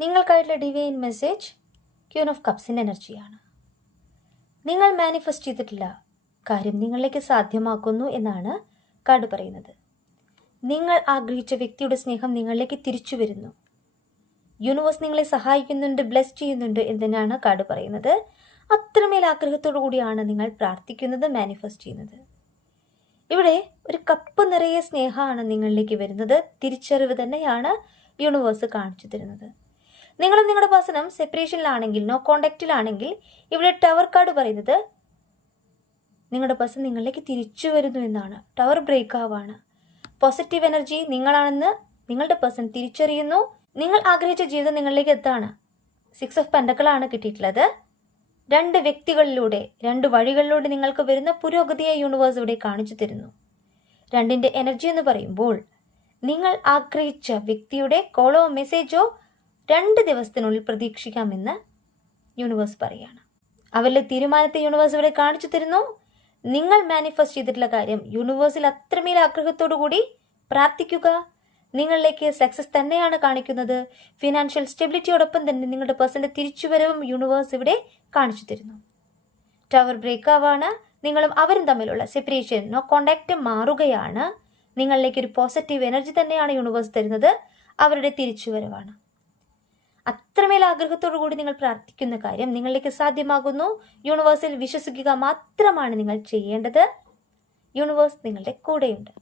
നിങ്ങൾക്കായിട്ടുള്ള divine message queen of കപ്സിൻ്റെ എനർജിയാണ്. നിങ്ങൾ manifest ചെയ്തിട്ടുള്ള കാര്യം നിങ്ങളിലേക്ക് സാധ്യമാക്കുന്നു എന്നാണ് കാർഡ് പറയുന്നത്. നിങ്ങൾ ആഗ്രഹിച്ച വ്യക്തിയുടെ സ്നേഹം നിങ്ങളിലേക്ക് തിരിച്ചു വരുന്നു. യൂണിവേഴ്സ് നിങ്ങളെ സഹായിക്കുന്നുണ്ട്, ബ്ലെസ് ചെയ്യുന്നുണ്ട് എന്നതിനാണ് കാർഡ് പറയുന്നത്. അത്രമേൽ ആഗ്രഹത്തോടു കൂടിയാണ് നിങ്ങൾ പ്രാർത്ഥിക്കുന്നത്, മാനിഫെസ്റ്റ് ചെയ്യുന്നത്. ഇവിടെ ഒരു കപ്പ് നിറയെ സ്നേഹമാണ് നിങ്ങളിലേക്ക് വരുന്നത്. തിരിച്ചറിവ് തന്നെയാണ് യൂണിവേഴ്സ് കാണിച്ചു തരുന്നത്. നിങ്ങളും നിങ്ങളുടെ പേഴ്സണും സെപ്പറേഷനിലാണെങ്കിൽ, നോ കോണ്ടാക്റ്റിലാണെങ്കിൽ, ഇവിടെ ടവർ കാർഡ് പറയുന്നത് നിങ്ങളുടെ പേഴ്സൺ നിങ്ങളിലേക്ക് തിരിച്ചു വരുന്നു എന്നാണ്. ടവർ ബ്രേക്ക് ആവാണ്. പോസിറ്റീവ് എനർജി നിങ്ങളാണെന്ന് നിങ്ങളുടെ പേഴ്സൺ തിരിച്ചറിയുന്നു. നിങ്ങൾ ആഗ്രഹിച്ച ജീവിതം നിങ്ങളിലേക്ക് എത്താണ്. 6 ഓഫ് പെൻഡക്കിളാണ് കിട്ടിയിട്ടുള്ളത്. 2 വ്യക്തികളിലൂടെ, 2 വഴികളിലൂടെ നിങ്ങൾക്ക് വരുന്ന പുരോഗതിയെ യൂണിവേഴ്സ് ഇവിടെ കാണിച്ചു തരുന്നു. 2ന്റെ എനർജി എന്ന് പറയുമ്പോൾ നിങ്ങൾ ആഗ്രഹിച്ച വ്യക്തിയുടെ കോളോ മെസ്സേജോ 2 ദിവസത്തിനുള്ളിൽ പ്രതീക്ഷിക്കാമെന്ന് യൂണിവേഴ്സ് പറയുകയാണ്. അവരുടെ തീരുമാനത്തെ യൂണിവേഴ്സ് ഇവിടെ കാണിച്ചു തരുന്നു. നിങ്ങൾ മാനിഫെസ്റ്റ് ചെയ്തിട്ടുള്ള കാര്യം യൂണിവേഴ്സിൽ അത്രമേൽ ആഗ്രഹത്തോടു കൂടി പ്രാർത്ഥിക്കുക. നിങ്ങളിലേക്ക് സക്സസ് തന്നെയാണ് കാണിക്കുന്നത്. ഫിനാൻഷ്യൽ സ്റ്റെബിലിറ്റിയോടൊപ്പം തന്നെ നിങ്ങളുടെ പേഴ്സന്റെ തിരിച്ചുവരവും യൂണിവേഴ്സ് ഇവിടെ കാണിച്ചു തരുന്നു. ടവർ ബ്രേക്ക് ആവാണ്. നിങ്ങളും അവരും തമ്മിലുള്ള സെപ്പറേഷൻ, നോ കോണ്ടാക്ട് മാറുകയാണ്. നിങ്ങളിലേക്ക് ഒരു പോസിറ്റീവ് എനർജി തന്നെയാണ് യൂണിവേഴ്സ് തരുന്നത്. അവരുടെ തിരിച്ചുവരവാണ്. അത്രമേൽ ആഗ്രഹത്തോടു കൂടി നിങ്ങൾ പ്രാർത്ഥിക്കുന്ന കാര്യം നിങ്ങളിലേക്ക് സാധ്യമാകുന്നു. യൂണിവേഴ്സിൽ വിശ്വസിക്കുക മാത്രമാണ് നിങ്ങൾ ചെയ്യേണ്ടത്. യൂണിവേഴ്സ് നിങ്ങളുടെ കൂടെയുണ്ട്.